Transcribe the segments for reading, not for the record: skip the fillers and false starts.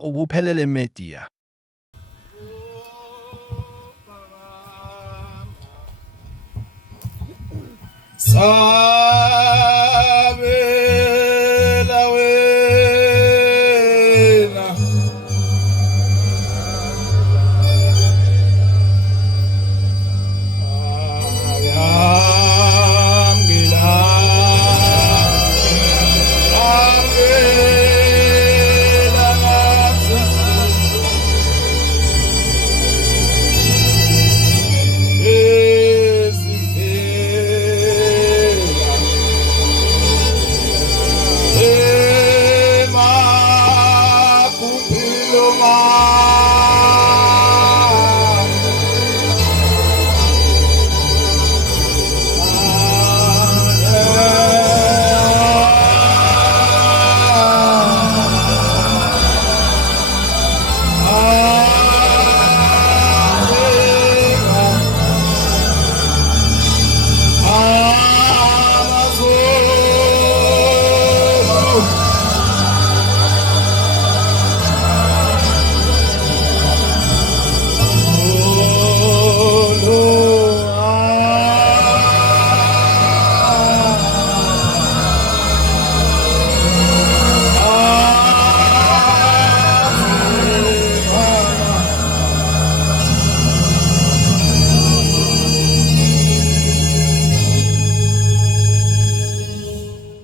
ubuphelele media. Sabela wena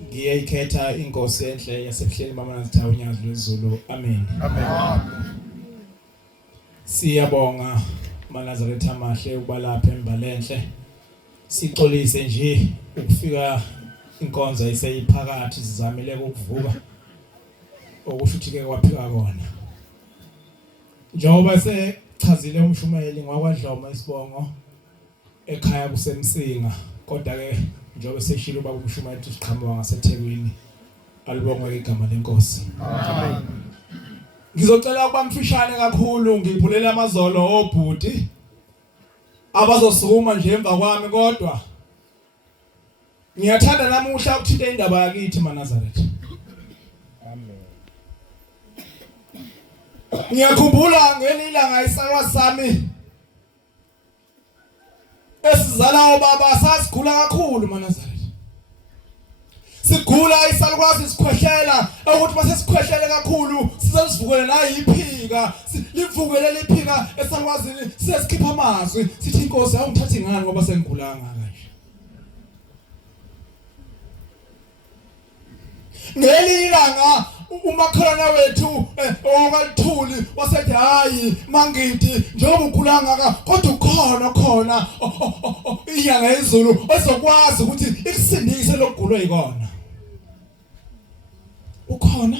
ngiyayikhetha inkosi enhle yasebuhleni mama Nazitha unyazo lwezulu. Amen. Amen. Siyabonga Manazaretha amahle ukuba lapha embalenhle. Sixolise nje ukufika inkonzo iseyiphakathi sizamile ukuvuka. Okusho ukuthi ke kwaphika kona. Njengoba sechazile umshumeli ngakwadloma isibongo ekhaya kusemsinga, kodwa ke njengoba seshilo baba umshumeli siqhamuka ngaseThekwini, alibonge igama lenkosi. Amen. Ngizocela ukuba mfishane kakhulu ngiphulela amazolo obhuti abazosukuma nje emva kwami, kodwa ngiyathanda namuhla ukuthinta indaba yakithi Manazaretha. Amen. Ngiyakhumbula ngelilanga isakwa sami esizala ubaba sasigula kakhulu Manazaretha. Sigula isalukwazi sikhwehlela ukuthi mase sikhwehlele kakhulu sizesivukele la yiphika livukele liphika esalwazini sisesikipha amazwi sithi inkosi awungithathi ngani ngoba sengigulanga kanje. Ngelilanga umakhalana wethu okalithuli wasethi hayi mangidi njengoba ugulanga ka kodwa khona inyanga yezulu ezokwazi ukuthi ikusindise lokugulwa yikona. Ukhona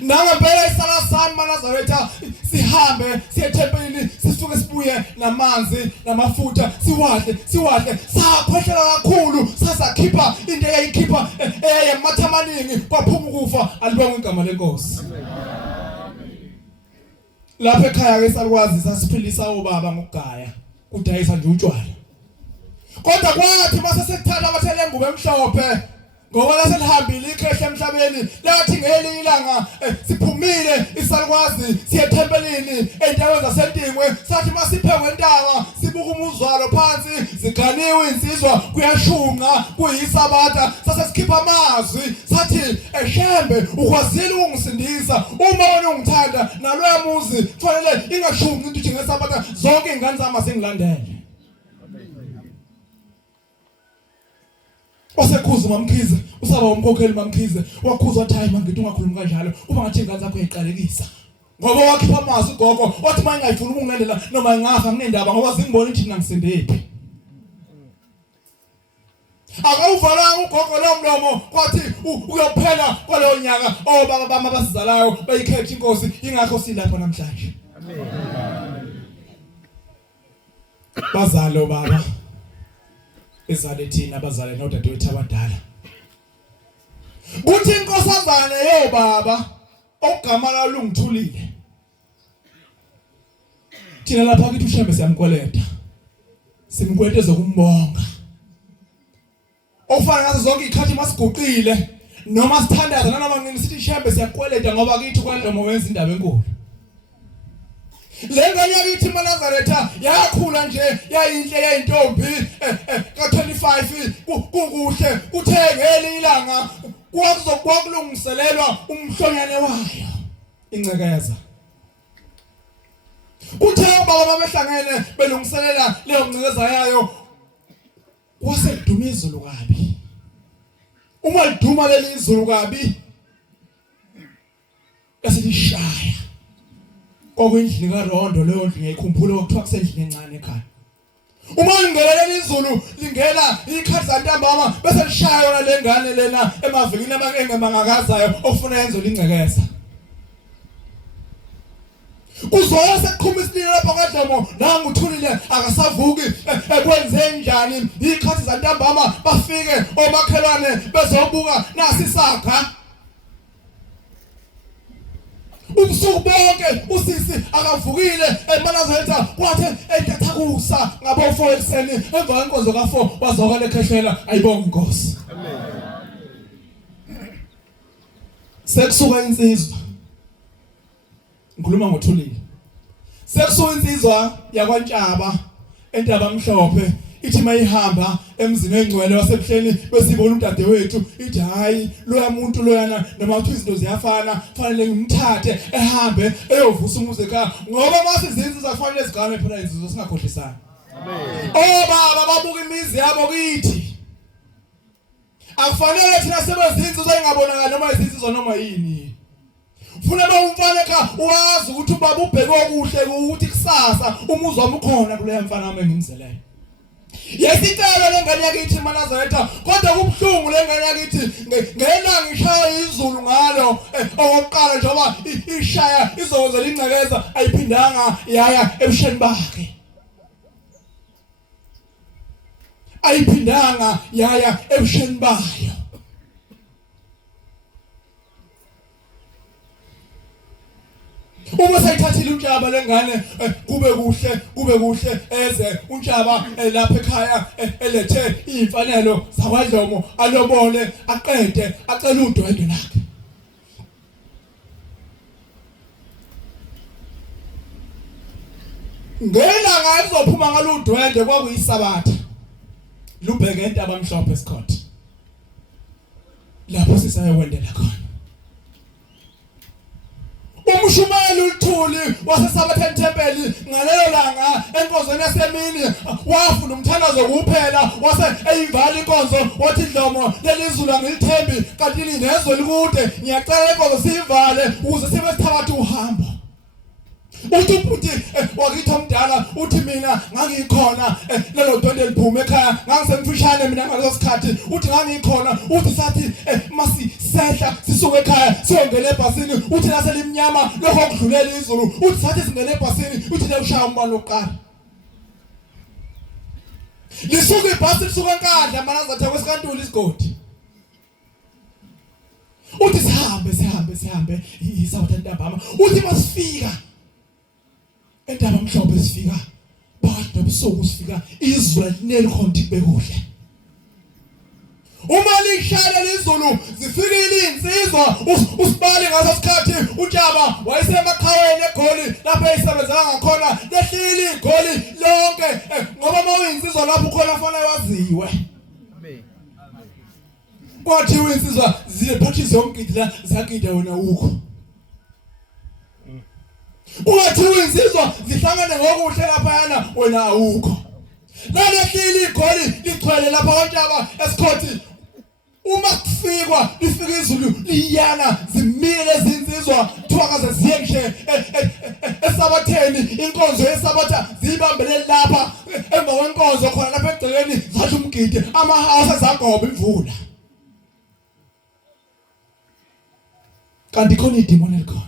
nangempela isala sami Manazaretha sihambe siyeThempelini sisuke sibuye namanzi namafutha siwadle sakhohlela kakhulu sasakhipha into eyayikhipha eyamathamaniningi kwaphuma ukufa. Alibonge igama lenkosi. Lapha ekhaya ke salukwazi sasiphilisa ubaba ngokugaya kudayisa nje utshwala, kodwa kwathi mase sekuthatha abathele ingubo emhlophe ngoba laselihambile ikhehle emhlabeni lathi ngelinye ilanga siphumile isalukwazi siyeThempelini endaweni zasentingwe sathi masiphekwe intanga sibuka umuzwalo phansi ziganiwe insizwa kuyashunqa kuyisabatha sasesikhipha amazwi sathi eshembe ukwazile ukungisindisa uma wena ungithanda naloya muzi kufanele ingashunqi into njengesabatha zonke izingane zami asengilandele. Osekhuza uMamkhize usaba umkhokheli uMamkhize wakhuza wathi hayi mangithi ungakhulumi kanjalo uba ngathi ingane zakho yayiqalekisa ngoba wakhipha amazwi gogo wathi manje ngayifuna ukungilandela noma ngafa nginendaba ngoba zingibona ukuthi mina ngisindephi. Akawuvala ugogo lomlomo kwathi uyophela kwaleyo nyaka obaba bami abasizalayo bayikhetha inkosi ingakho silapha namhlanje. Amen. Bazalo baba ezale thina abazali nodadewethu abadala kuthi inkosazane yobaba ogama la lungithulile thina lapha kithi ushembe siyamkweleta simkwelete zokumbonga ofana ngazo zonke ikhathi masiguqile noma sithandaza noma ngini sithi shembe siyakweleta ngoba kithi kwaNdlomo wenza indaba enkulu. Lengane yakithi eNazaretha yakhula nje yayinhle yayintombi ka25 kukuhle kuthengele ilanga kwakulungiselelwa umhlonyane wayo incekeza. Kuthe baba babehlangene belungiselela leyo ncekeza yayo kwaseduma izulu kabi. Uma liduma leli izulu kabi yaselishaya kwakuyindlu kaRondo leyo ndlu ngiyikhumbula okuthiwa kusendlini encane ekhaya. Uma lingelela izulu lingela ikhathi zantambama bese lishaya yona lengane lena emavikini engemangakazayo okufuna yenzo lingcekeza. Kuzoya sekuqhuma isililo lapha kwaNdlomo nangu uthulile akasavuki ekwenze njani ikhathi zantambama bafike omakhelwane bezobuka nasi isaga. Ubusuku bonke usisi akavukile eNazaretha kwathi entathakusa ngabo 4 ekseni emva kwenkonzo ka4 wazoka lekhehlela ayibonga inkosi. Amen. Sekusuka insizwa ngikhuluma ngothulile. Sekusuka insizwa yakwaNtshaba entaba Mhlophe ithi mayihamba emzini engcwele wasebuhleni besibona umdadewethu ithi hayi loya muntu loyana noma uthi izinto ziyafana kufanele ngimthathe ehambe eyovusa umuzi ekhaya ngoba mase izinto zakufanele zigane phela izinto singakhohlisana. Amen. Baba babuka imizi yabo kithi. Akufanele thina sebezinto zayingabonakala noma izinto noma yini. Ufuna umfana ekhaya uwazi ukuthi ubaba ubheke okuhle ukuthi kusasa umuzi wami ukhona kuleya mfana wami engimzeleyo. Yesicela lengane yakithi eNazaretha kodwa kubhlungu lengane yakithi ngelanga ishaya izulu ngalo okokuqala njengoba ishaya izoze lincekeza ayiphindanga yaya ebusheni bakhe. Ayiphindanga yaya ebusheni bayo. Uma sayithathile uNtshaba lengane kube kuhle eze uNtshaba lapha ekhaya elethe imfanelo zakwaNdlomo alobole aqede acela udwendwe lakhe. Ngelanga ezophuma ngalo udwendwe kwakuyisabatha lubheke entaba Mhlophe eScott lapho sisayewendela khona. Umshumayeli uLthuli waseSabatha eThempeli ngalelo langa enkonzweni yasemini wafuna umthandazo kuphela wase eyivala inkonzo wathi Dlomo lelizulu angilithembi kanti linezwe likude ngiyacela inkonzo sivale ukuze sibe sithabatha uhambo. Uthi wakithi omdala uthi mina ngangikhona lelo dwendwe liphume ekhaya ngangisemfishane mina ngaleso sikhathi uthi ngangikhona uthi sathi masi sehla sisuke ekhaya siyongena ebhasini uthi lase limnyama lokho okudlulela izulu uthi sathi singena ebhasini uthi lewushaya umbani oqala lisuke ibhasi lisuke enkandla eNazaretha kwesikantuli isigodi uthi sihambe iSabatha ntambama uthi masifika entaba Mhlophe sifika phakathi nobusuku sifika izulu lineli khona kube kuhle. Uma lishaya lezulu zifikile insizwa usibali ngaso sikhathi uNtshaba wayesemaqhaweni eGoli lapho eyisebenza ngakhona lehlile iGoli lonke ngoba mawinsizwa lapho khona kufanele waziwe. Amen. Kwathi insizwa ziphathise yomgidi la zakide wona ukho. Uthi insizwa zihlangane ngokuhle lapha yana wena awukho. Lalehlile iGoli ligcwele lapha kwaNtshaba eScott. Uma kufikwa lifika izulu liyana zimile izinsizwa kuthiwa kaze ziye nje eSabatheni inkonzo yeSabatha zibambele lapha emva kwenkonzo khona lapha egcekeni zathi umgidi amahasa zagoba imvula. Kanti khona idemon elikhona.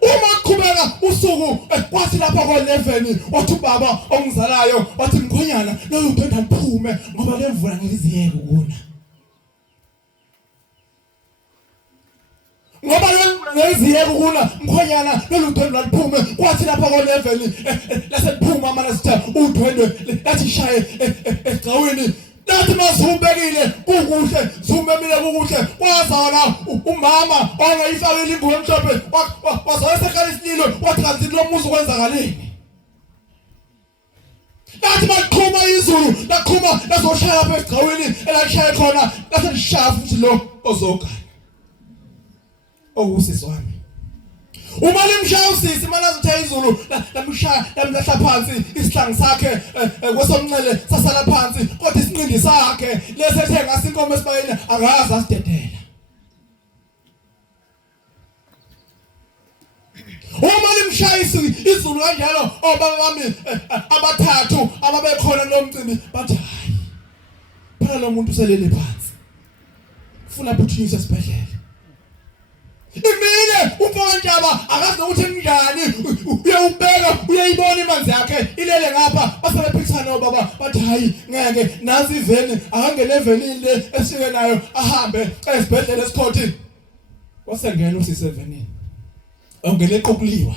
Uma kuqhubeka usuku kwathi lapha ko11 wathi ubaba ongizalayo wathi Mkhonyana lo udonda liphume ngoba lemvula ngiliziyeke ukuna. ngoba ngeziyeke ukuna mkhonyana loludwendwe liphume kwathi lapha ko level laseliphuma mana sitha udwendwe lathi shaye egcawini lathi mazubekile kukuhle zumemile kukuhle kwazala umama ongayifakile ingubo emhlophe wazala sekhala isililo wathi kanti lo muzi kwenzakaleni lathi maqhuma izulu laqhuma lazoshaya lapha egcawini elashaya khona laselishaya futhi lo ozogana okusisi wami uma limshaya usisi mana zithe izulu lamshaya lamlahla phansi isihlangu sakhe kwesomncele sasala phansi kodwa isinqindi sakhe lesethe ngasinkomo esibayeni akazi asidedela uma limshaya izulu kanjalo obaba bami abathathu ababekhona nomcimbi bathi hayi phela lo muntu uselele phansi ufuna phuthunyiswa esibhedlela imile umfowantshaba akazi ukuthi njani uyawubeka uyayibona imanzi yakhe ilele ngapha basebephikisana obaba bathi hayi ngeke nazi iveni akangene evenini le esike nayo ahambe esibhedlela esikhothi wasengena usisi evenini ongene eqokuliwa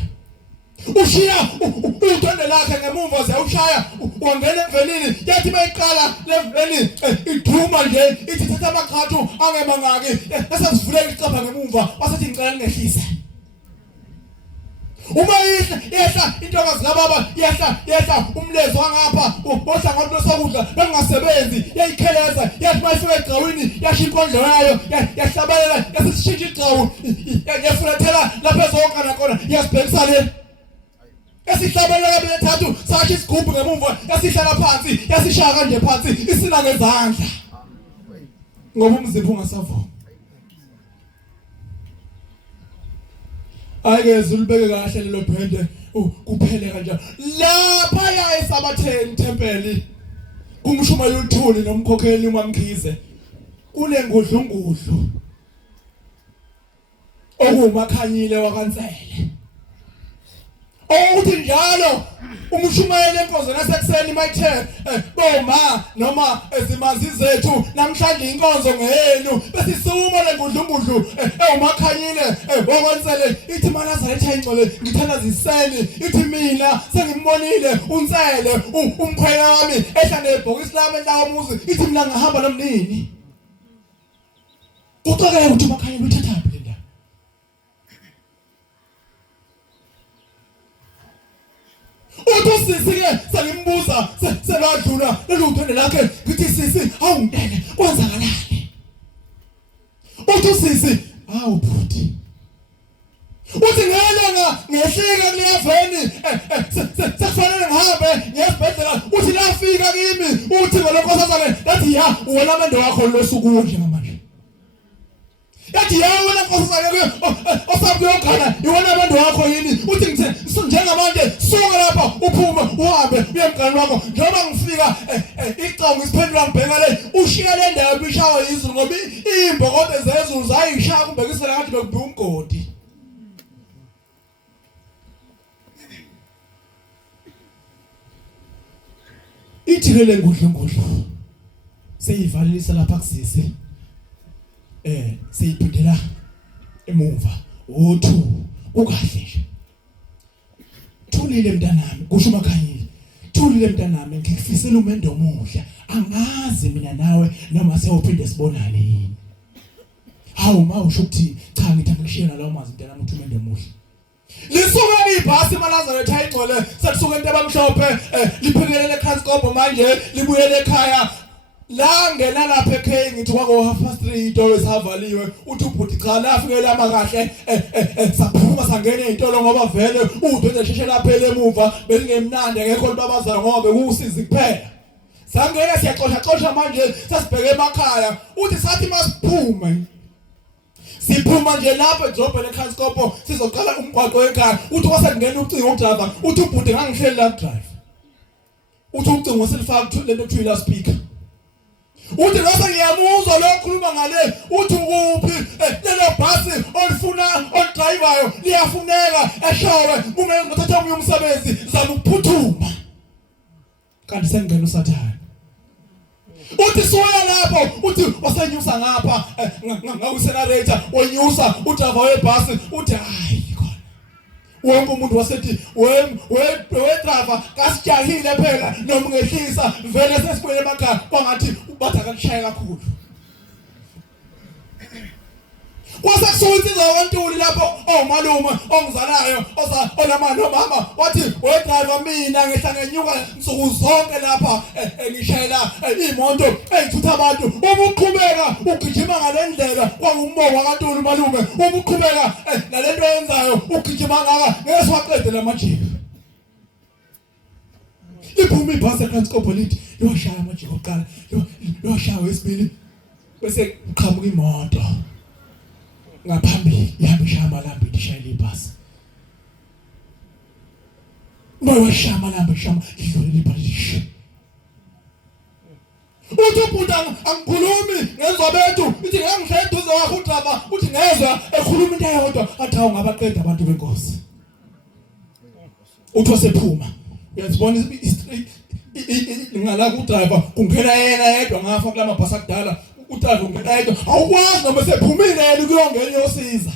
ushiya udonde lakhe ngemuva ziyawushaya wangena evenini yathi bayiqala leveni iduma nje ithi thatha amaqhathu angemangaki esivuleka icapha ngemuva wasethi ngicela ngehlisa uma yehla intokazi kababa yehla umlezo wangapha ohlangothi losokudla bengasebenzi yayikheleza yathi mayifika egcawini yashiya inkondlo yayo yahlabalela yasishintsha igcawu yafulathela lapha ezokana khona yasibhekisa le esihlabelela bethathu sathi isigubhu ngemuva yasihlala phansi yasishaya kanje phansi isina ngezandla ngoba umzimba ungasavuma ayike zulibeke kahle lelo phende kuphele kanjalo lapha ya esabatheni tempeli kumshuma yothuli nomkhokheli uMamkhize kunengudlungudlu okumakhanyile wakaNtsele ukuthi njalo umshumayeli enkonzo nasekuseni mayithe boma noma ezimazi zethu namhlanje inkonzo ngeyenu besisuma lengudlungudlu umakhanyile wakaNtsele ithi mana zaletha ingcole ngithandaziseni ithi mina sengimbonile uNtsele umkhwela wami ehla nebhokisi lami endawo umuzi ithi mina ngahamba nomnini kucakela ukuthi umakhanyile uthatha uthusisi-ke sangimbuza seladlula leludwendwe lakhe ngithi sisi awungitele kwenzakalani uthusisi bhuti uthi ngelanga ngehlika kuleyaveni sekufanele ngihambe ngesibhedlela uthi lafika kimi uthi ngolonkosazane lathi ya wena amendo wakho losukunje ngamanje yathi ya wena nkosazane osabuyogana iwona amendo wakho yini uthi ngithe njengamanje suka lapha uphume uhambe uyemgani wakho njengoba ngifika icala ngisiphendula ngibheka le ushiya le ndawo bishawa izulu ngoba imbokodo zezulu zayishaya kumbekisela ngathi bekubhe umgodi ithilele ngudlungudlu seyivalisa lapha kusisi seyiphindela emuva uthu ukahle nje thulile mntanami kusho uMakhanyile thulile mntanami ngikufisela umendo omuhle angazi mina nawe noma sewuphinde sibonane yini hawu mawusho ukuthi cha ngithi angishiyana lawo mazi mntanami uthi umendo omuhle lisuke ibhasi eNazaretha ayingcole sesuke into abamhlophe liphekelele eKranskop manje libuyele ekhaya la ngena lapha ekhaya ngithi kwako 3:30 idolo esavaliwe uthi ubhuti cha la afike lama kahle saphuma sangena ezitolo ngoba vele udwendwe sheshe lapha emuva belingemnandi ngekho libabazana ngoba bekusiza kuphela sangena siyaxosha manje sasibheke emakhaya uthi sathi masiphume siphuma nje lapha edrobheni eKranskop sizoqala umgwaqo ekhaya uthi wasengena ucingo udriver uthi ubhuti ngangihleli la drive uthi ucingo selifaka lento kuthiwa la speaker uthi ngase ngiyamuzwa lo khuluma ngale uthi ukuphi lelo bhasi olifuna odrivayo liyafuneka eshowe uma ngithatha omunye umsebenzi zama ukuphuthuma kanti sengena usathana uthi soya lapho uthi wasenyusa ngapha ngawusenarator wenyusa udrava webhasi uthi hayi khona wonke umuntu wasethi we-driver kasijahile phela noma ungehlisa vele sesibuyele emakhaya kwangathi bathi akakushaya kakhulu kwasekusuthiza kwantuli lapho omalume ongizalayo onamani omama wathi we-driver mina ngehla ngenyuka nsuku zonke lapha ngishayela imoto eyithutha abantu uma uqhubeka ugijima ngalendlela kwangumoya kaNtuli umalume uma uqhubeka nalento yenzayo ugijima ngaka ngeke waqede lamajiki iphuma ibhasi eTranscorp liwashaya amajiki oqala liwashaya wesibili bese uqhamuka imoto ngaphambili ihamba ishama lambe ishayela ibhasi moya shama lambe shama idlule ibhasi uthi ubhuda angikhulumi ngezwa bethu uthi ngangishaya eduze wakho udrava uthi ngezwa ekhuluma into eyodwa athi awungabaqeda abantu benkosi uthi wasephuma uyazibona ngala udrava kungena yena yedwa ngafa kulama bhasi akudala udrava ungena yedwa awukwazi noma sephumile yena ukuyongena yosiza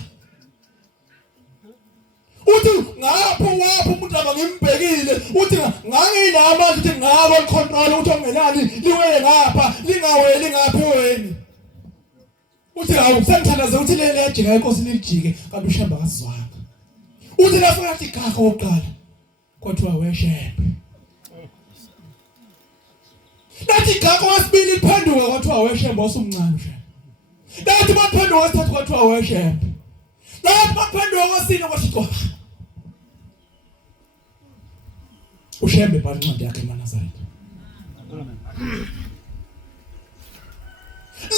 uthi ngapho wapho udrava ngimbhekile uthi nganginamanje uthi ngabo icontrol uthi ongenani liwele ngapha lingaweli ngaphi weni uthi hawu sengithandaze uthi lele ejika inkosi lilijike kanti ushamba kasizwanga uthi lafuna athi gakho oqala kwathiwa weshembe nathi gakho wasibili liphenduka kwathiwa weshembe osumncane nje nathi baphenduka wasithathu kwathiwa weshembe nathi baphenduka kwasine kwathiwa ushembe bani incwadi yakhe eManazaretha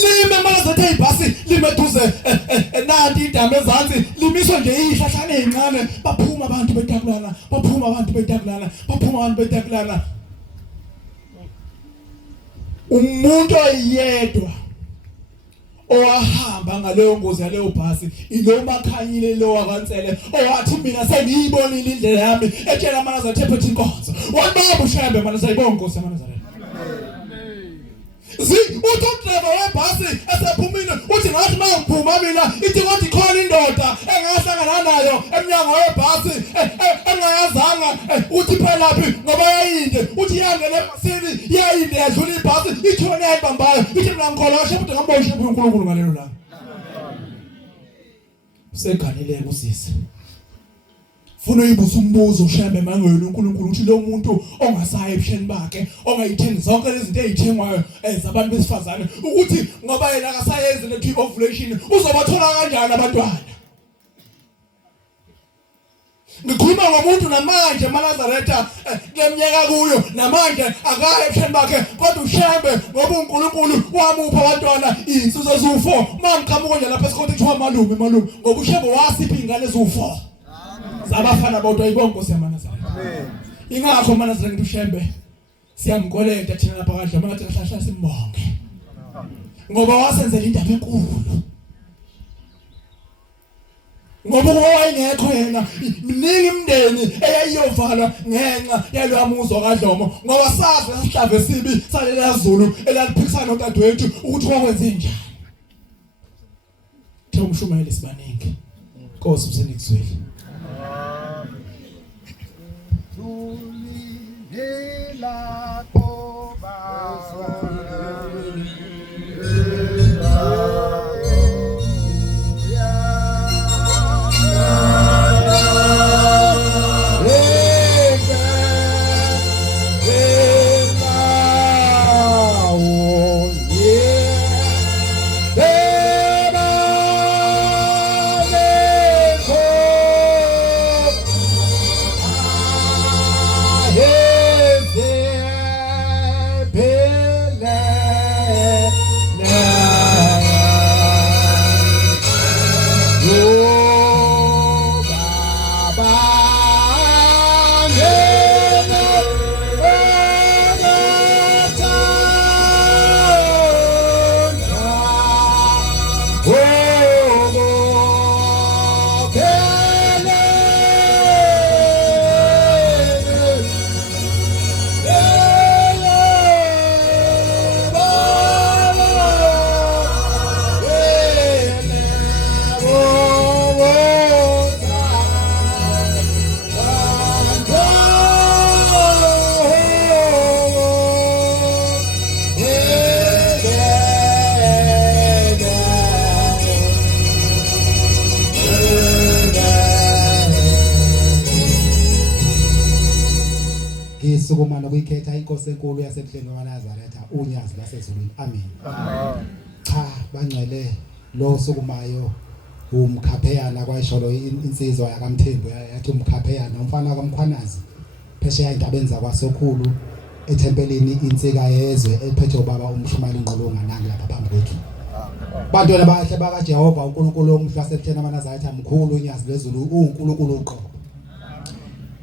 lime Mazaretha ibhasi limeduze nanti indaba ezansi limiswa nje ihlahlane ezincane baphuma abantu betakulana umuntu oyedwa owahamba ngaleyo ngozi yaleyo bhasi ilo makhanyile lo wakansele owathi mina sengiyibonile indlela yami etshela Mazaretha ephethe inkonzo wababa ushembe mana sayibona inkosi yaMazaretha uthi udrava webhasi esephumile uthi ngathi mangiphuma mina ithi kodwa ikhona indoda engahlangana nayo eminyango webhasi engayazanga uthi phelaphi ngoba yayinde uthi yangene ebhasini yayinde yadlula ibhasi ithona yayibambayo ithi mina ngikholwa kashe kodwa ngamboshe uNkulunkulu ngalelo langa useganeleke usisi funa uyibuza umbuzo ushembe mangwele uNkulunkulu uthi lo muntu ongasayi ebusheni bakhe ongayithengi zonke lezi zinto ezithengwayo zabantu besifazane ukuthi ngoba yena akasayenzi lethi ovulation uzobathola kanjani abantwana ngikhuluma ngomuntu namanje Mazaretha leminyaka kuyo namanje akaye ebusheni bakhe kodwa ushembe ngoba uNkulunkulu wamupha abantwana insizwe eziwu4 mangiqhamuka nje lapha esikhothi kuthiwa malume ngoba ushembe wasipha ingane eziwu4 zabafana bodwa ibonke Nkosi yaManazaretha amen ingakho Mazaretha ngithi ushembe siyamkoleta thina lapha kadla manje kahlahla simbonge ngoba wasenzela indaba enkulu ngoba wayengekho yena miningi imndeni eyayiyovalwa ngenxa yalwamuzwa kaDlomo ngoba sazi isihlava esibi salela Zulu elaliphikisana nodadewethu ukuthi wakwenza njani thomshumayele sibaningi Nkosi usenikuzwile Hela toba Pele ukusukumana kuyikhetha inkosi enkulu yaseMhlengeni waNazaretha unyazi lasezulwini. Amen. Cha bangcwele lo sukumayo umkhapheyana kwayisholo insizwa yakamthembu yathi umkhapheyana umfana kaMkhwanazi phesheya indabeni zakwaSokhulu ethempelini insika yezwe ephethe ubaba umshumayeli Nqolonga nani lapha phambi kwethu. Bantwana bahle baka Jehova uNkulunkulu omhla waseMhlengeni waNazaretha mkhulu unyazi lwezulu uNkulunkulu uqobo.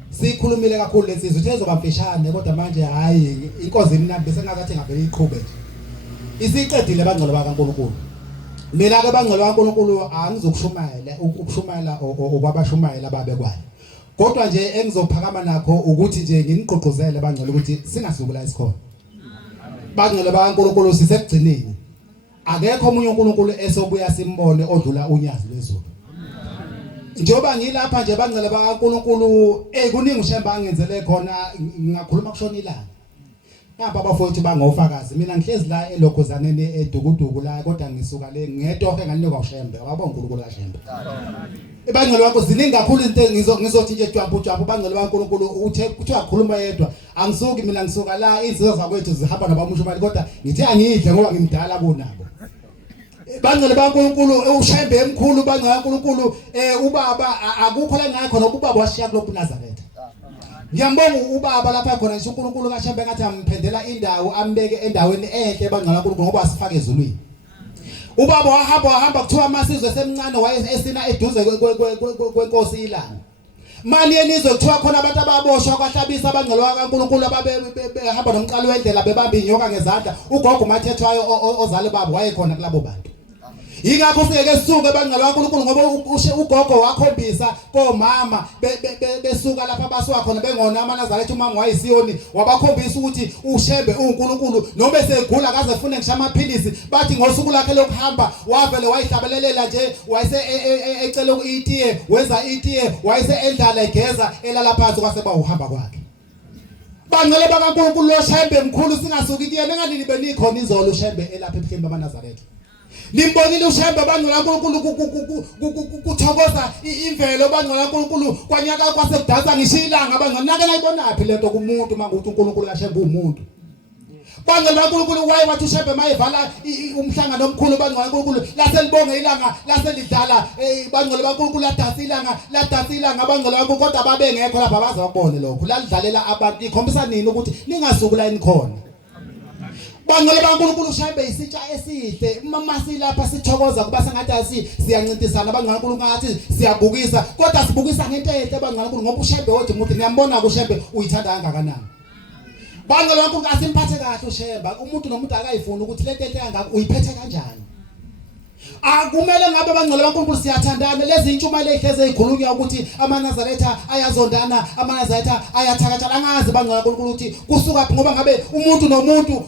Sikhulumile kakhulu lensizwe uthe zoba mfishane kodwa manje hayi inkozi imnandi bese ngakathi ngavele iqhube nje. Isiqedile bangcwele bakaNkulunkulu. Mina ke bangcwele bakaNkulunkulu angizokushumayela ukushumayela okwabashumayela babekwayo. Kodwa nje engizophakama nakho ukuthi nje nginigqugquzele bangcwele ukuthi singasuki la isikhona. Bangcwele bakaNkulunkulu sisekugcineni. Akekho omunye uNkulunkulu esobuya simbone odlula unyazi lwezulu. Njoba ngilapha nje bangcwele bakaNkulunkulu kuningi ushemba angenzele khona ngingakhuluma kushona ilanga. Ngapha abafowethu bangofakazi mina ngihlezi la elokhozaneni edukuduku la kodwa ngisuka le ngetohe enganinika ushembe wabona uNkulunkulu kaShembe. Bangcwele wakho ziningi kakhulu into ngizothi nje jwambu bangcwele bakaNkulunkulu uthe kuthiwa khuluma yedwa angisuki mina ngisuka la izizwe zakwethu zihamba nabamushumali kodwa ngithi angidle ngoba ngimdala kunabo. Bangcwele bakaNkulunkulu ushembe emkhulu bangcwele bakaNkulunkulu ubaba akukho la ngakho nobaba washiya kulo Nazaretha. Ngiyambonga ubaba lapha khona nje uNkulunkulu kaShembe ngathi amphendela indawo ambeke endaweni enhle bangcwele bakaNkulunkulu ngoba asifake ezulwini. Ubaba wahamba kuthiwa amasizwe semncane wayesina eduze kwenkosi ilanga. Manje yenizwe kuthiwa khona abantu ababoshwa kwahlabisa abangcwele bakaNkulunkulu ababehamba nomqalo wendlela bebamba inyoka ngezandla ugogo uMathethwayo ozale babo wayekhona kulabo bantu. Yingakho singeke sisuke bangcwele bakaNkulunkulu ngoba ugogo wakhombisa komama besuka lapha basuka khona bengona amaNazaretha umama wayisiyoni wabakhombisa ukuthi uShembe uNkulunkulu noma esegula akaze efune ngisha amaphilisi bathi ngosuku lakhe lokuhamba wavele wayihlabelelela nje wayese ecela ukitiye wenza itiye wayese endlala egeza elala phansi kwaseba uhamba kwakhe. Bangcwele bakaNkulunkulu lo Shembe mkhulu singasuki kuyena enganini benikhona izolo uShembe elapha eMhlengeni waNazaretha. Nimbonile uShembe bangcwele bakaNkulunkulu kuthokoza imvelo bangcwele bakaNkulunkulu kwanyaka kwasekudasa ngishilanga bangcwele nake nayibonaphi lento kumuntu manguthi uNkulunkulu kaShembe umuntu. Bangcwele bakaNkulunkulu waye wathi uShembe mayevala umhlangano omkhulu bangcwele bakaNkulunkulu laselibonge ilanga laselidlala bangcwele bakaNkulunkulu ladasa ilanga bangcwele bakaNkulunkulu kodwa babengekho lapha baze babone lokho lalidlalela abantu ikhombisa nini ukuthi ningasuki la enikhona. Bangcwele bakaNkulunkulu uShembe isitsha esihle mama silapha sithokoza kuba sengathi siyancintisana bangcwele bakaNkulunkulu ngathi siyabukisa kodwa sibukisa ngento enhle bangcwele bakaNkulunkulu ngoba uShembe wethu muthi niyambona uShembe uyithanda kangakanani. Bangcwele bakaNkulunkulu asimphathe kahle uShembe umuntu nomuntu akayifuni ukuthi lento enhle kangaka uyiphethe kanjani. Akumele ngabe bangcwele bakaNkulunkulu siyathandana lezi intshumayelo ehleze ezikhulunywa ukuthi amaNazaretha ayazondana amaNazaretha ayathakathana angazi bangcwele bakaNkulunkulu ukuthi kusuka ngoba ngabe umuntu nomuntu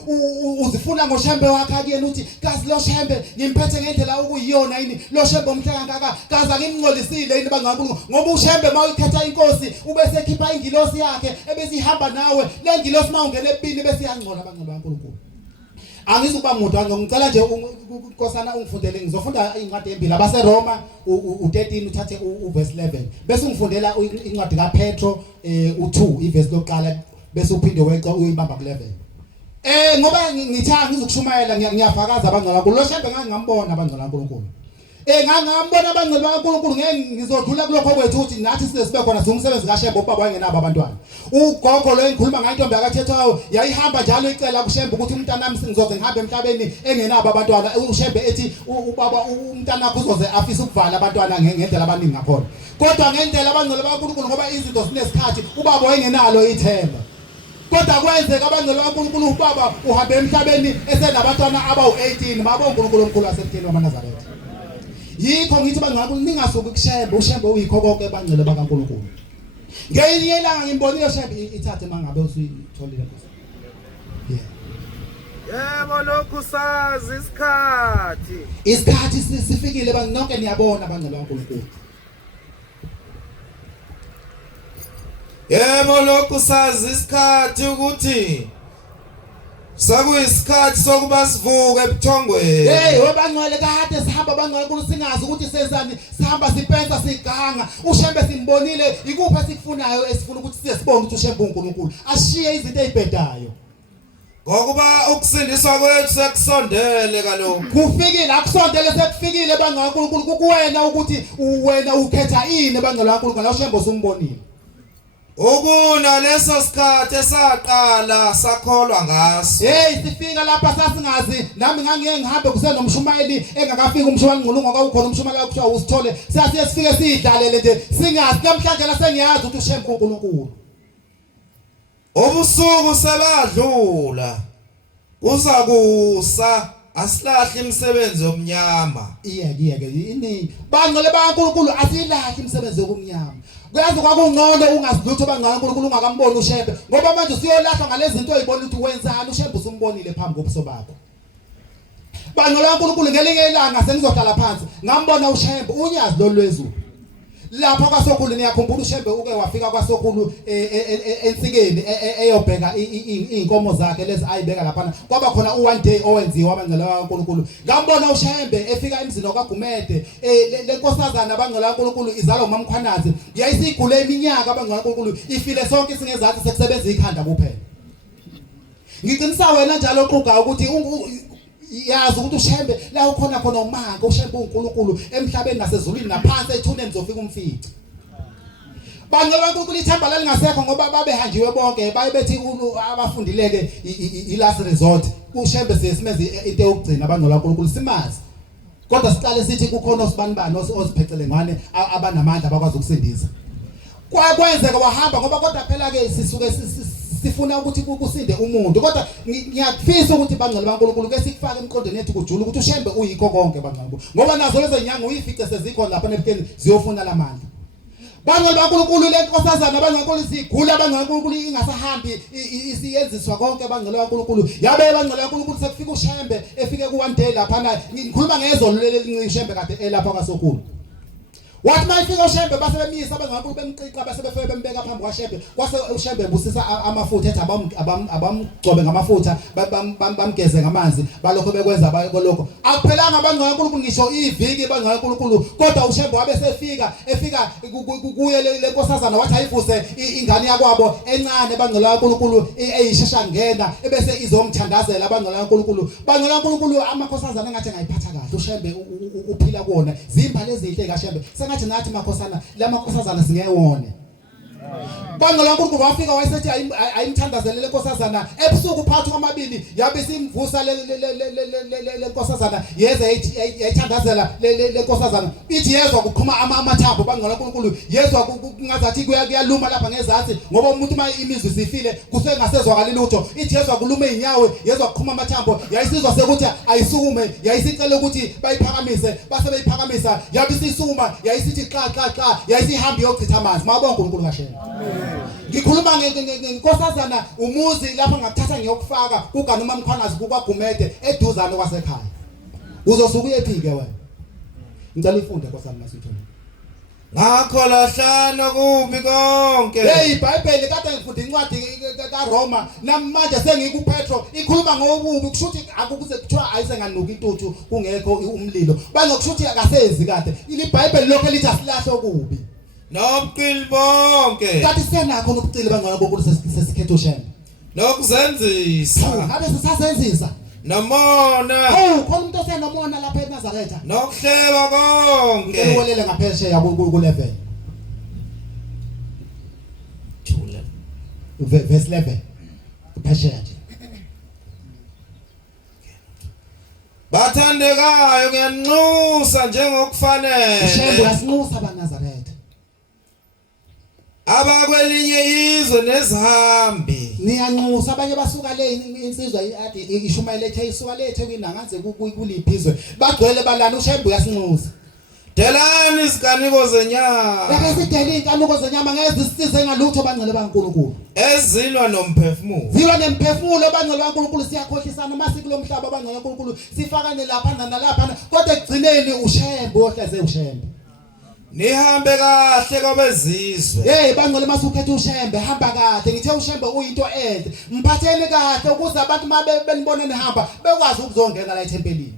uzifuna ngoShembe wakhe akuyena uthi kazi lo Shembe ngimphethe ngendlela okuyiyona yini lo Shembe omhle kangaka kazi akimngcolisile yini bangcwele bakaNkulunkulu ngoba uShembe mawuyikhetha inkosi ubese khipha ingilosi yakhe ebese ihamba nawe le ngilosi mawungena ebini bese iyangcola bangcwele bakaNkulunkulu. Angizukuba muntu ngicela nje unkosana ungifundele ngizofunda incwadi embili abaseRoma u13 uthathe uverse 11 bese ungifundela incwadi kaPetro u2 iverse lokuqala bese uphinde weqa uyibamba ku11. Ngoba ngithatha ngizokushumayela ngiyafakaza abangcwele bakaNkulunkulu lo Shembe ngangambona abangcwele bakaNkulunkulu. Ngangambona abangcwele bakaNkulunkulu ngizodlula kulokho kwethu ukuthi nathi sibe khona umsebenzi kaShembe ubaba wayengenabo abantwana. Ugogo lo engikhuluma ngayo intombi yakaThethwayo yayihamba njalo icela kuShembe ukuthi umntanami singizoze ngihambe emhlabeni engenabo abantwana. uShembe ethi ubaba umntanakho uzoze afisa ukuvala abantwana ngendlela abaningi ngakhona. Kodwa ngendlela abangcwele bakaNkulunkulu ngoba izinto zinesikhathi ubaba wayengenalo ithemba. Kodwa kwenzeka abangcwele bakaNkulunkulu ubaba uhambe emhlabeni esenabantwana abawu18 baba uNkulunkulu omkhulu waseMtheni waNazaretha. Yikho ngithi bangcwele ningasuki kuShembe uShembe uyikho konke bangcwele bakaNkulunkulu. Ngelinye ilanga ngimbonile uShembe ithathe mangabe usuyitholile nkosi. Yebo lokhu sazi isikhathi sifikile nonke niyabona bangcwele bakaNkulunkulu. Yebo lokhu sazi isikhathi ukuthi Sakuyisikhathi sokuba sivuke ebuthongweni. Hey webangcwele kade sihamba bangcwele uNkulunkulu singazi ukuthi senzani sihamba sipenza siganga uShembe simbonile ikuphi esikufunayo esifuna ukuthi size sibone ukuthi uShembe uNkulunkulu ashiye izinto ezibhedayo Ngokuba ukusindiswa kwethu sekusondele kaloku. kufikile akusondele sekufikile bangcwele uNkulunkulu kuwena ukuthi wena ukhetha ini bangcwele uNkulunkulu la uShembe usumbonile Ukuna leso sikhathi esaqala sakholwa ngaso. hey sifika lapha sasingazi nami ngangiye ngihambe kusenomshumayeli engakafika umshumayeli ngqulungu akawukhona umshumayeli akuthiwa usithole sasiye sifike sidlalele nje singazi namhlanje la sengiyazi ukuthi uShembe uNkulunkulu Ubusuku sebadlula. Uzakusa asilahle imisebenzi yomnyama. iyeke ini bangcwele baNkulunkulu asilahle imisebenzi yokumnyama kuyazi kwakungcono ungazilutho bangcwele uNkulunkulu ungakamboni uShembe ngoba manje usiyolahla ngalezi zinto ezibona ukuthi wenzani uShembe usumbonile phambi kobuso bakho bangcwele uNkulunkulu ngelinye ilanga sengizohlala phansi ngambona uShembe unyazi lolwezulu lapho kwaSokhulu niyakhumbula uShembe uke wafika kwaSokhulu ensikeni eyobheka inkomo zakhe lezi ayibeka lapha kwaba khona one day owenziwa abangcwele kaNkulunkulu ngambona uShembe efika emzini kaGumede lenkosazana abangcwele kaNkulunkulu izalwa uMamkhwanazi yayisigule iminyaka abangcwele kaNkulunkulu ifile sonke isingezathi sekusebenza ikhanda kuphela ngiqinisa wena njalo oqhuga ukuthi yazi ukuthi uShembe la ukhona khona umanga uShembe uNkulunkulu emhlabeni nasezulwini naphansi ethuneni zofika umfici bangcwele uNkulunkulu ithemba lalingasekho ngoba babehanjiwe bonke bayebethi abafundileke ilast resort uShembe siyesimeze into yokugcina abangcwele uNkulunkulu simazi kodwa siqale sithi kukhona osibanibani osiphecele ngane abanamandla bakwazi ukusindisa kwakwenzeka wahamba ngoba kodwa phela ke sisuke sifuna ukuthi kusinde umuntu kodwa ngiyafisa ukuthi bangcwele baNkulunkulu ke sikufaka emqondweni ethu kujula ukuthi uShembe uyikho konke bangcwele ngoba nazo lezi nyanga uyifice sezikho lapha nebukeni ziyofuna lamandla bangcwele baNkulunkulu lenkosazana bangcwele uNkulunkulu sigula bangcwele uNkulunkulu ingasahambi isiyenziswa konke bangcwele baNkulunkulu yabe bangcwele baNkulunkulu sekufika uShembe efike ku one day lapha ngikhuluma ngezolo lelincinci uShembe kade elapha kwaSokhulu wathi mayifika uShembe base bemisa abangcwele bemqiqa base befike bembeka phambi kwaShembe kwase uShembe busisa amafutha ethi abamgcobe ngamafutha bamgeze ngamanzi balokho bekwenza balokho akuphelanga abangcwele uNkulunkulu ngisho iviki bangcwele uNkulunkulu kodwa uShembe wabe efika kuye lenkosazana wathi ayivuse ingane yakwabo encane bangcwele uNkulunkulu eyishesha ngena ebese izomthandazela abangcwele uNkulunkulu bangcwele uNkulunkulu amakhosazana engathi ngayiphatha kahle uShembe uphila kuona zimbali ezinhle kaShembe sengathi nathi makhosana lamakhosazana singewone bangcwele uNkulunkulu wafika wayesethi ayimthandazele lenkosazana ebusuku phakathi kwamabili yabe simvusa lenkosazana yeze yayithandazela lenkosazana ithi yezwa kuqhuma amathambo bangcwele uNkulunkulu yezwa kungazathi kuyaluma lapha ngezantsi ngoba umuntu uma imizwi sifile kusengasezwakali lutho ithi yezwa kuluma izinyawo yezwa kuqhuma amathambo yayisizwa sekuthi ayisukume yayisicela ukuthi bayiphakamise base beyiphakamisa yabe isisukuma yayisithi xa yayisihambi yochitha amanzi mabonke uNkulunkulu kaShembe ngikhuluma ngenkosazana umuzi lapha ngakuthatha ngiyokufaka kugana uMamkhwanazi kukaGumede eduzane kwasekhaya uzosuka uyephike wena ngicela ifunde nkosana masithu Ngakho lahlana kubi konke. hey iBhayibheli kade ngifunde incwadi kaRoma namanje sengikuPetro ikhuluma ngobubi kushuthi akukuze kuthiwa ayisenganuka intuthu kungekho umlilo bangokushuthi akasenzi kade iBhayibheli lokho lithi asilahle okubi Nobuqili bonke. kanti senakho nobucili bangcwele uNkulunkulu sesikhetha uShembe Nokuzenzisa. ngabe sisasenzisa Nomona. khona umuntu osenomona lapha eNazaretha Nokuhleba konke. uwelele ngaphesheya ku-level verse 11 phesheya nje Bathandekayo kuyanxusa uShembe njengokufanele. yasinxusa abaNazaretha Abakwelinye izwe nezihambi. niyanxusa abanye basuka le insizwa iadi ishumayela ethe isuka lethe kwinangaze kuliphi bagcwele balana uShembe yasinxusa Delani izikaniko zenyama. yake sidela inkanuko zenyama ngeze sisize ngalutho bangcwele baNkulunkulu Ezilwa nomphefumulo. ziwa nemphefumulo bangcwele baNkulunkulu siyakhohlisana masiko lomhlaba bangcwele baNkulunkulu sifakane lapha nalapha kodwa ekugcineni uShembe ohleze uShembe Nihambe kahle kwabezizwe. Hey bangcwele masukhethe ushembe hamba kahle ngithe ushembe uyinto enhle mphatheni kahle ukuze abantu mabe benibone nihamba bekwazi ukuzongena la ethempelini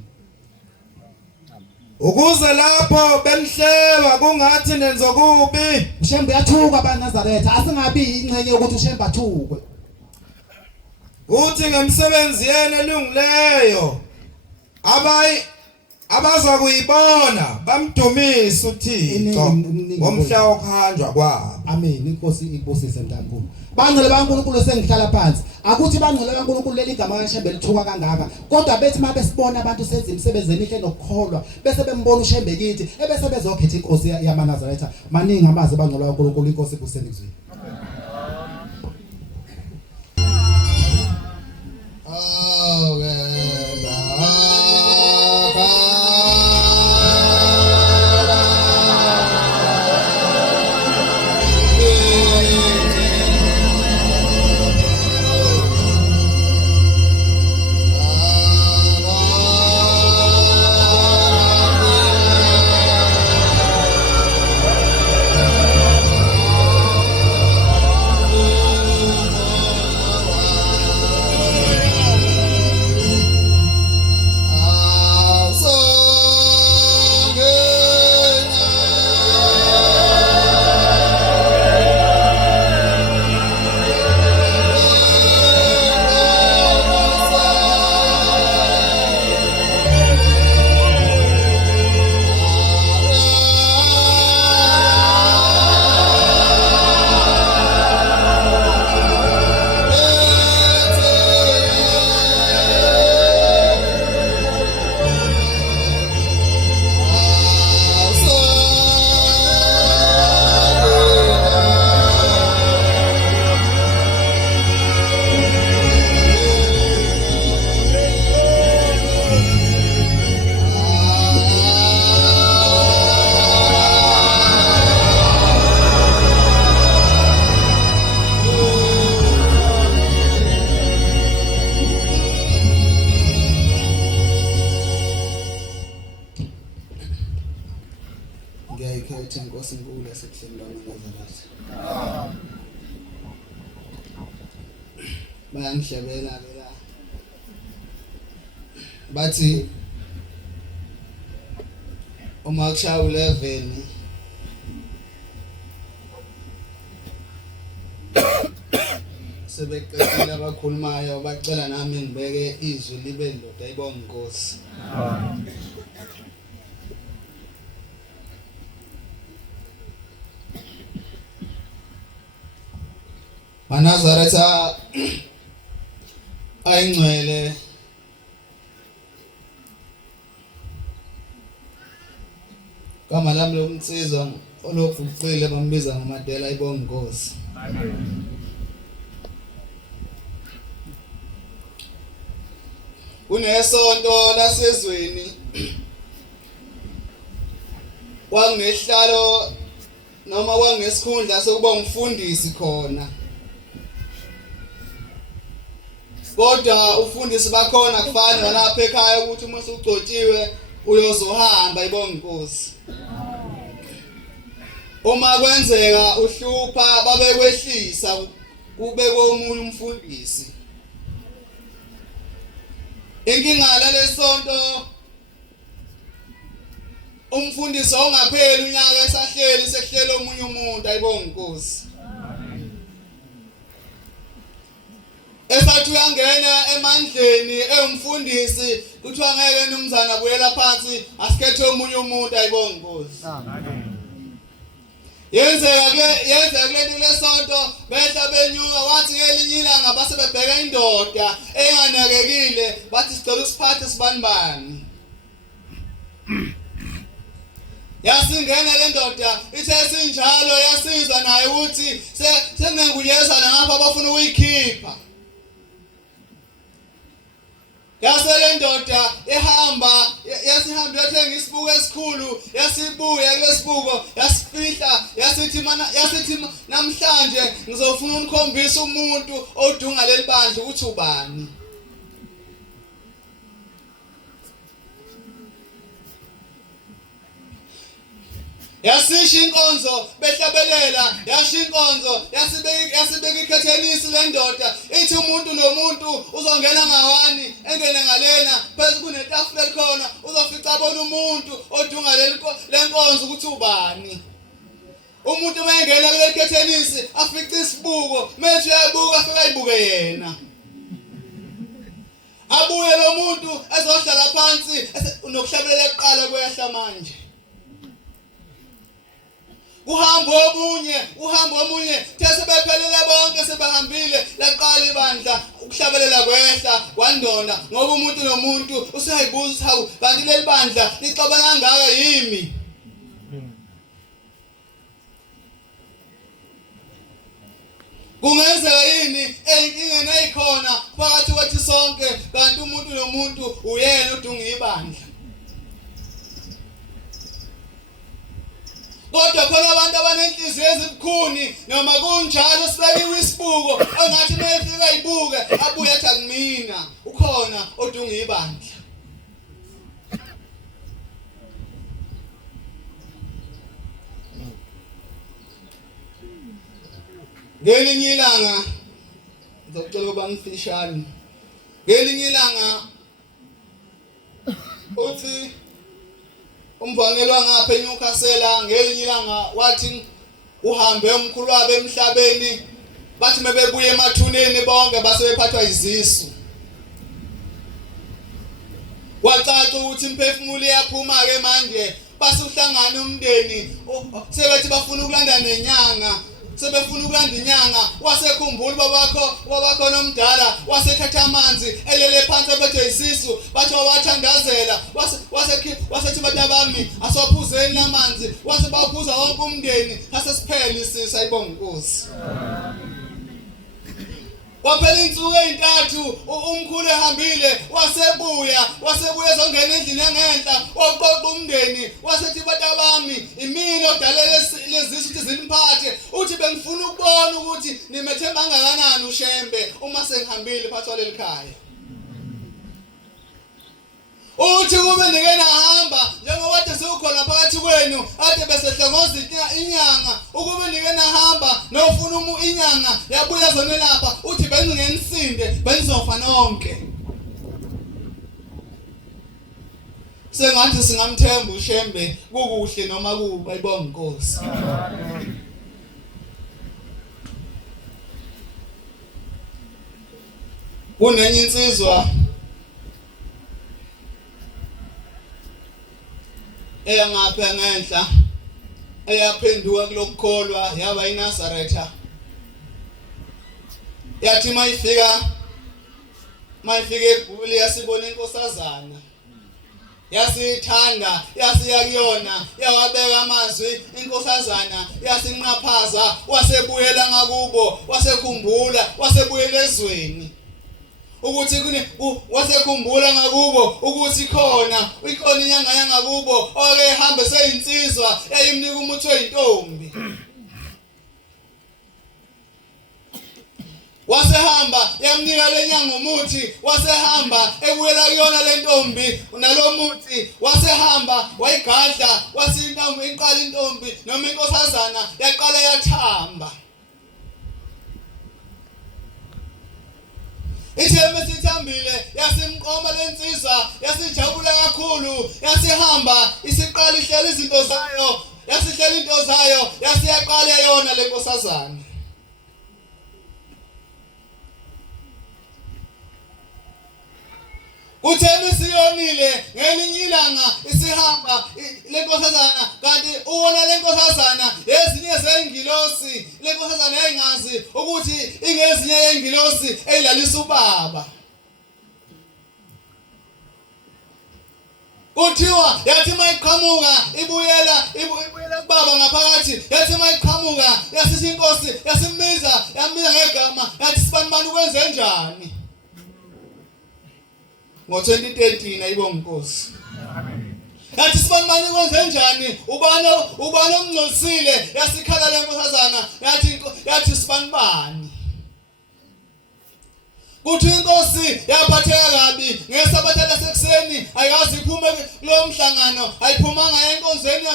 Ukuze lapho benihleba kungathi nenzo kubi. ushembe yathuka baNazaretha asingabi ingcenye ukuthi ushembe athukwe Uthi ngemsebenzi yena elungileyo abaza kuyibona bamdumise uThixo ngomhla wokuhanjwa kwabo. amen inkosi ibusise ntankulu bangcwele baNkulunkulu sengihlala phansi akuthi bangcwele baNkulunkulu leli gama kaShembe lithuka kangaka kodwa bethi mabe sibona abantu senza imisebenzi emihle nokukholwa bese bembona uShembe kithi ebese bezokhetha inkosi yamaNazaretha maningi amazi bangcwele baNkulunkulu inkosi ibuseni kuzwini ngiyayikhetha inkosi enkulu yasebuhleni lamaNazaretha bayangihlebela ke la bathi uma kushaya 11 sebeqedile abakhulumayo bacela nami ngibeke izwi libe ndoda ayibonga inkosi maNazaretha ayingcwele kama lami lomnsizwa ologuqile bambiza ngoMadela ayibonga inkosi amen kunesonto lasezweni wangehlalo noma wangesikhundla sokuba umfundisi khona kodwa ufundisi bakhona kufana nalapha ekhaya ukuthi uma usugcotshiwe uyozohamba ayibonga inkosi uma kwenzeka uhlupha babekwehlisa kube komunye umfundisi inkinga lalesonto umfundisi ongapheli unyaka esahleli sekuhlela omunye umuntu ayibonga inkosi esathi uyangena emandleni engumfundisi kuthiwa ngeke nomzana abuyela phansi asikhethe omunye umuntu ayibonga inkosi yenzeka kulento lesonto behla benyuka wathi ngelinye ilanga base bebheka indoda enganakekile bathi sicela usiphathe sibanibani yasingena le ndoda ithe sinjalo yasizwa naye ukuthi sengengunyezana ngapha abafuna ukuyikhipha yasele ndoda ehamba yasihamba yothenga isibuko esikhulu yasibuya kulesibuko yasifihla yasithi namhlanje ngizofuna unikhombisa umuntu odunga leli bandla ukuthi ubani Yasisha inkonzo behlabelela yasha inkonzo yasibeka ikhethenisi lendoda ithi umuntu nomuntu uzongena ngawani engene ngalena phezulu kunetafula likhona uzofica bona umuntu odunga lenkonzo ukuthi ubani umuntu mayengena kule khethenisi afica isibuko manje uyabuka afika ayibuke yena abuye lo muntu ezohlala phansi nokuhlabelela eqala kweyahla manje uhambo omunye these bephelele bonke sebehambile laqala ibandla ukuhlabelela kwehla kwandona ngoba umuntu nomuntu useyibuza hawu kanti leli bandla lixabana kangaka yimi kungenzeka yini eyinkinga neyikhona phakathi kwathi sonke kanti umuntu nomuntu uyena odunga ibandla kodwa khona abantu abanenhliziyo ezibukhuni noma kunjalo sibekiwe isibuko engathi mayefika ibuke abuye athi akumina ukhona odunga ibandla ngelinye ilanga ngizocela ukuba ngifishane ngelinye ilanga uthi umvangelo ngapha eNyukhasela ngelinye ilanga wathi uhambe umkhulu wabe emhlabeni bathi mebebuye emathuneni bonke base bephathwa izisu wacaca ukuthi imphefumulo iyaphuma ke manje base uhlangana umndeni sebethi bafuna ukulanda nenyanga sebefuna ukulanda inyanga wasekhumbula babakho nomdala wasethatha amanzi elele phansi ebethe isisu bathi wathandazela wasethi bathi abami asiwaphuzeni amanzi wasebaphuza wonke umndeni asesiphele isisi ayibonga inkosi waphela insuku ezintathu umkhulu ehambile wasebuya zongena endlini engenhla waqoqa umndeni wasethi bathi abami imina odalele lezisu ukuthi ziniphathe uthi bengifuna ukubona ukuthi nimethemba kangakanani ushembe uma sengihambile phansi kwaleli khaya uthi kube nike nahamba njengoba kade sekukhona phakathi kwenu ade besehlongoza inyanga ukube nike nahamba nofuna inyanga yabuya zone lapha uthi bengingenisinde benizofa nonke sengathi singamthemba ushembe kukuhle noma kubi ayibonga inkosi kunenye insizwa ngapha ngenhla eyaphenduka kulokukholwa yaba iNazaretha yathi mayifika eGoli yasibona inkosazana yasithanda yasiyakuyona yawabeka amazwi inkosazana yasinqaphaza wasebuyela ngakubo wasekhumbula wasebuyela ezweni ukuthi wasekhumbula ngakubo ukuthi ikhona inyanga yangakubo oke ihambe seyinsizwa eyimnika umuthi oyintombi wasehamba yamnika lenyanga umuthi wasehamba ebuyela kuyona lentombi nalomuthi wasehamba wayigadla wasintombi iqala intombi noma inkosazana yaqala yathamba Ithembe sithambile yasimqoma lensizwa yasijabula kakhulu yasihamba isiqala ihlela izinto zayo yasihlela into zayo yasiyaqala yona lenkosazana Uthembe siyonile ngelinye ilanga isihamba lenkosazana kanti uwona lenkosazana ezinye zeingilosi lenkosazana yayingazi ukuthi ingezinye yeingilosi eyilalisa ubaba Kuthiwa yathi mayiqhamuka ibuyela kubaba ngaphakathi yathi mayiqhamuka yasithi inkosi yasimbiza yambiza ngegama yathi sibanibani ukwenze njani Ngo-2013 ayibonga inkosi. Yathi sibanibani kwenze njani? Ubani omngcolisile yasikhala lenkosazana yathi sibanibani. kuthi inkosi yaphatheka kabi ngesabatha lasekuseni ayikazi iphume kulo mhlangano ayiphumanga enkonzweni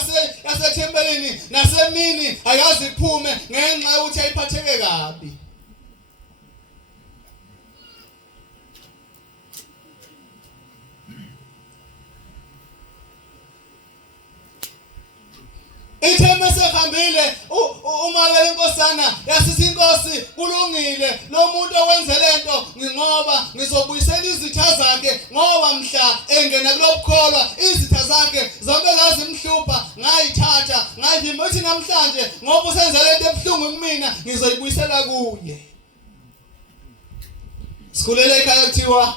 yasethempelini nasemini ayikazi iphume ngenxa yokuthi ayiphatheke kabi. Itheme sehambile uma lenkosana yasithi inkosi kulungile lo muntu owenze lento ngoba ngizobuyisela izitha zakhe ngoba mhla engena kulobukholwa izitha zakhe zonke lazimhlupha ngayithatha ngayivimba uthi namhlanje ngoba usenze lento ebhlungu kumina ngizoyibuyisela kuye. Sikulela ekhaya kuthiwa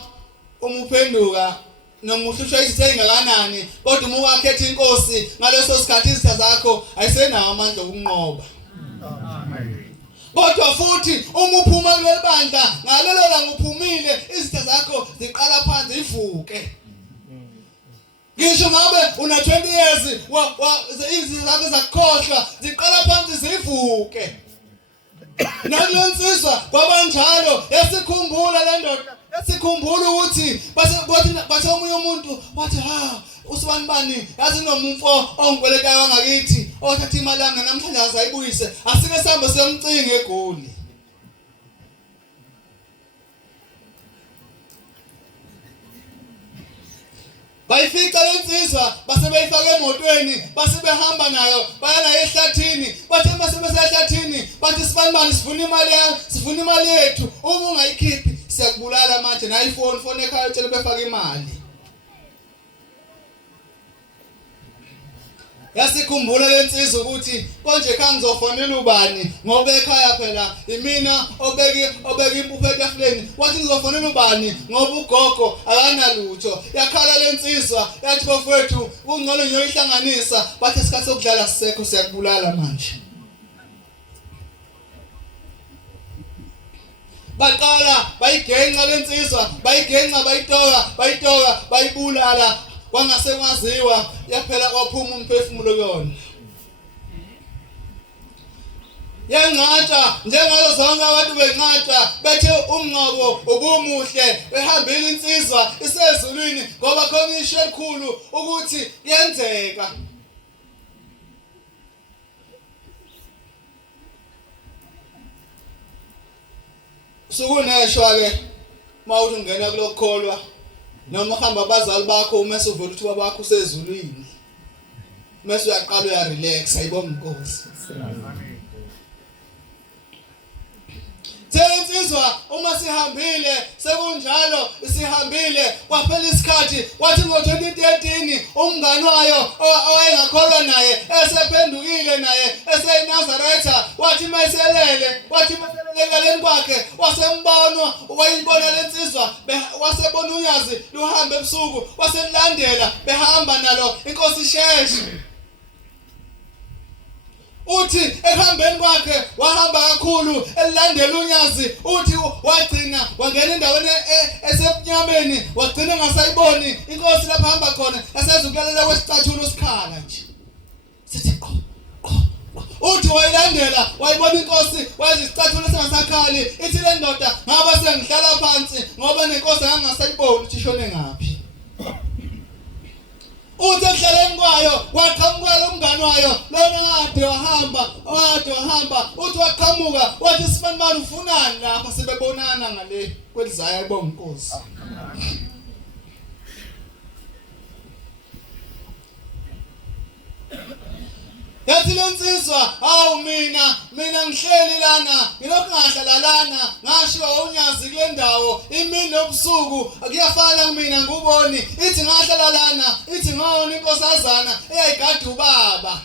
uma uphenduka noma uhlushwa izitha engakanani kodwa uma wakhetha inkosi ngaleso sikhathi izitha zakho ayisenawo amandla okunqoba. Kodwa futhi uma uphuma kuleli bandla ngalelo langa uphumile izitha zakho ziqala phansi zivuke. Ngisho ngabe una 20 years izitha zakho zakhohlwa ziqala phansi zivuke. Nakulonsizwa kwabanjalo yasikhumbula le ndoda yasikhumbula ukuthi base omunye umuntu wathi usibani bani yazi nomfo ongikwelekayo wangakithi othatha imali yami namhlanje azayibuyise asike sambe siyomcinga eGoli. Bayifica lensizwa base beyifaka emotweni base behamba nayo baya nayo ehlathini bathe base besehlathini bathi sibani sifuna imali yethu uma ungayikhiphi siyakubulala manje na iphone ekhaya utshela befaka imali. Yasikhumbula lensizwa ukuthi konje khanga ngizofonela ubani ngoba ekhaya phela imina obeka impuphu etafuleni wathi ngizofonela ubani ngoba ugogo akanalutho. Yakhala lensizwa yathi bafowethu ungcono ngiyoyihlanganisa bathi isikhathi sokudlala sisekho siyakubulala manje. Baqala bayigenqa lensizwa bayigenqa bayitoka bayibulala kwangase kwaziwa yaphela kwaphuma umphefumulo kuyona. Yanqatha njengalo zonke abantu benqatha bethe umnqobo ubumuhle behambile insizwa isezulwini ngoba khona isho elikhulu ukuthi yenzeka. Sukuneshwa ke mawuthi ungena kulokholwa noma uhamba abazali bakho umase uvela ukuthi babakho usezulwini mase uyaqala uyarelax ayibonga inkosi. Insizwa uma sihambile sekunjalo sihambile kwaphela isikhathi wathi ngo-2013 umngani wayo owayengakholwa naye esephendukile naye eseyiNazaretha wathi mayiselele ngaleni kwakhe wasembona wayibona lensizwa wasebona unyazi luhamba ebusuku waselilandela behamba nalo inkosi isheshe. Uthi ehambeni kwakhe wahamba kakhulu elilandela unyazi uthi wagcina wangena endaweni esebunyameni wagcina ngasayiboni inkosi lapha hamba khona yasezukulela kwesicathulo sikhala nje sithi uthi wayilandela wayibona inkosi wayizicathulo sengasakhali ithi le ndoda ngaba sengihlala phansi ngoba nenkosi angasayiboni ukuthi ishone ngaphi. Uthi ekudlaleni kwayo waqhamuka umngani wayo lona ade wahamba uthi waqhamuka wathi sifani manje ufunani lapha sebebonana ngale kwelizaya ibonga inkosi. Yathi lensizwa mina ngihleli lana ngilokhu ngahlala lana ngashiwa unyazi kule ndawo imini nobusuku kuyafana kumina nguboni ithi ngahlala lana ithi ngawona inkosazana eyayigada ubaba.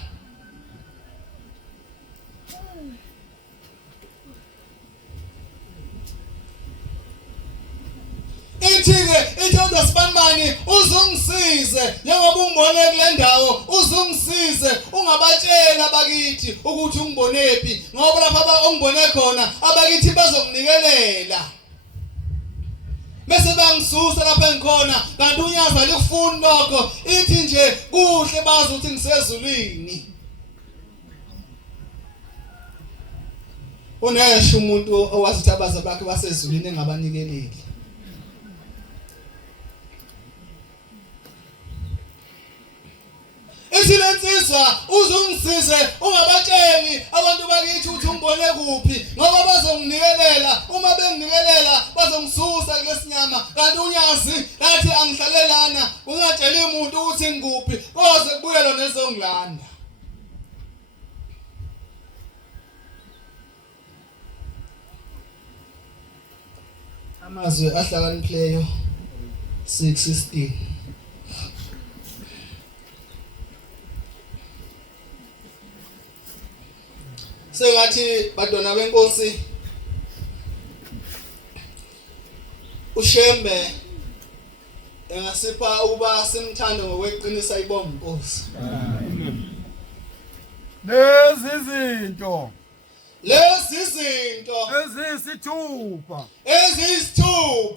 Ithi-ke ithi Sibani uzungisize njengoba ungibone kule ndawo uzungisize ungabatshela abakithi ukuthi ungibonephi ngoba lapha ongibone khona abakithi bazonginikelela bese bangisusa lapha engikhona kanti unyazi alikufuni lokho ithi nje kuhle bazi ukuthi ngisezulwini. unesho umuntu owazi ukuthi abaza bakhe basezulwini engabanikeleli. Isilensizwa uzungisize ungabatsheli abantu bakithi ukuthi ungibone kuphi ngoba bazonginikelela uma benginikelela bazongisusa kulesinyama kanti unyazi lathi angihlalelana ungatsheli umuntu ukuthi ngikuphi koze kubuye lo nezongilanda. Amazwi ahlakaniphileyo 6:16 sengathi badona benkosi uShembe engasipha ukuba simthande ngokweqinisa ibonga inkosi. Lezi zinto eziyisithupha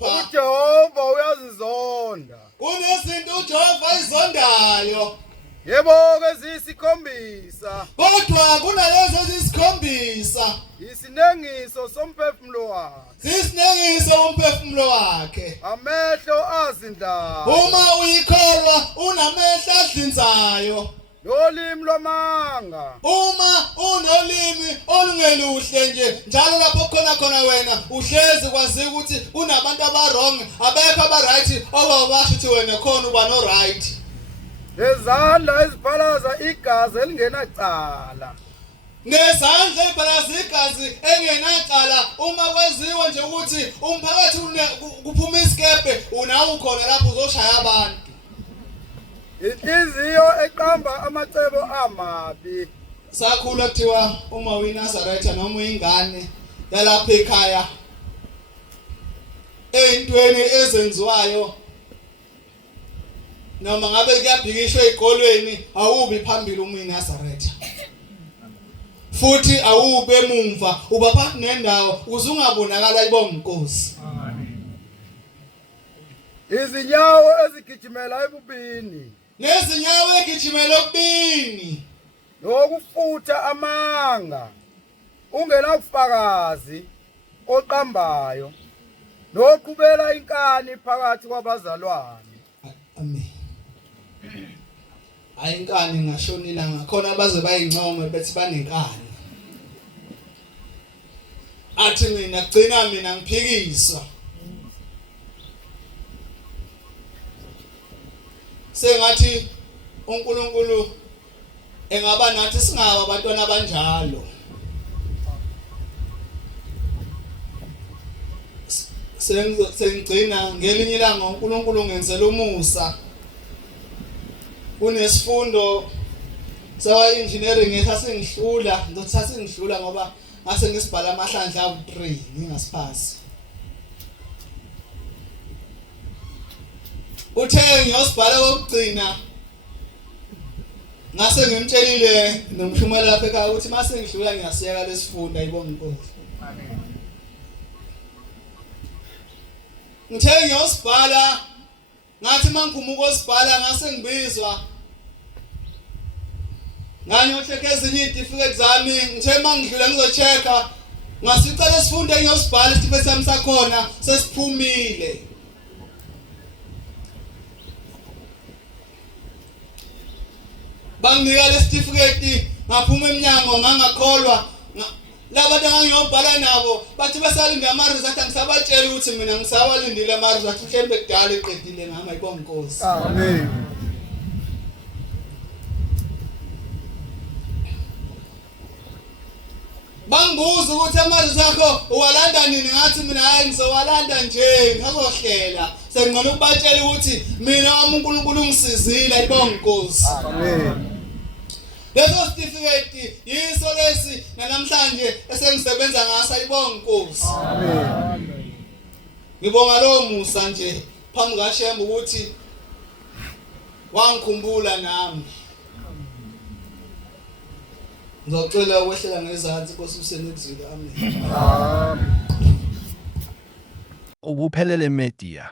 uJehova uyazizonda. Kunezinto uJehova ayizondayo. Yebo keziyisikhombisa. Kodwa kunalezo ezisikhombisa. Isinengiso somphefumulo wakhe. Sisinengiso umphefumulo wakhe. Amehlo azindlayo. Uma uyikholwa unamehlo adlinzayo. Nolimi lwamanga. Uma unolimi olungeluhle nje njalo lapho khona wena uhlezi kwazi ukuthi kunabantu abawrong abekho abaright obabasho ukuthi wena khona uba no right. Nezandla eziphalaza igazi elingenacala. Nezandla eziphalaza igazi engenacala uma kwaziwa nje ukuthi umphakathi kuphuma isikebe unawo ukhona lapho uzoshaya abantu. Inhliziyo eqamba amacebo amabi. Sakhula kuthiwa uma uyiNazaretha noma uyingane yalapha ekhaya eyintweni ezenziwayo noma ngabe kuyabhikishwa ezikolweni awubi phambili uma uyiNazaretha. Futhi awube emumva uba phakathi nendawo uzungabonakala ibonga inkosi. Izinyawo ezigijimela ebubini. Nezinyawo egijimela okubini. Nokufutha amanga. Ungenakufakazi oqambayo. Noqhubela inkani phakathi kwabazalwane. Amen. Ayinkani ngashonila ngakhona abaze bayincome bethi banenkani. Athi mina ngiphikiswa. Sengathi uNkulunkulu engaba nathi singaba abantwana abanjalo. Sengigcina ngelinye ilanga uNkulunkulu ngenzela umusa. Kunesifundo sawa engineering esasengihlula ngizothi ngoba ngase ngisibhala amahlandla awu3 ngingasipasi. Uthe ngiyosibhala kokugcina ngase ngimtshelile nomshumela lapha ekhaya ukuthi mase ngihlula ngiyasiyeka lesifunda ayibonga inkosi. Amen. Ngithe ngiyosibhala ngathi mangikhumuka ukosibhala ngase ngibizwa nganyocheka ezinye izitifiketi zami ngithe mangidlula ngizocheka ngasicela sifunde ngiyosibhala isitifiketi sami sakhona sesiphumile. Banginika lesitifiketi ngaphuma eminyango ngangakholwa labantu angiyobhala nabo bathi basalinde ama-result angisabatshela ukuthi mina ngisawalindile ama-result mhlembe kudala eqedile ngami ayibonga inkosi. Amen. Bangibuza ukuthi ama-result akho uwalanda nini ngathi mina hayi ngizowalanda nje ngizohlela sengqono ukubatshela ukuthi mina wami uNkulunkulu ungisizile ayibonga inkosi. Amen. Leso certificate yiso lesi namhlanje esengisebenza ngaso ayibonga inkosi. Amen. Ngibonga lo musa nje phambi kaShembe ukuthi wangikhumbula nami. Ngizocela ukwehlela ngezansi inkosi usenezile. Amen. Ubuphelele Media.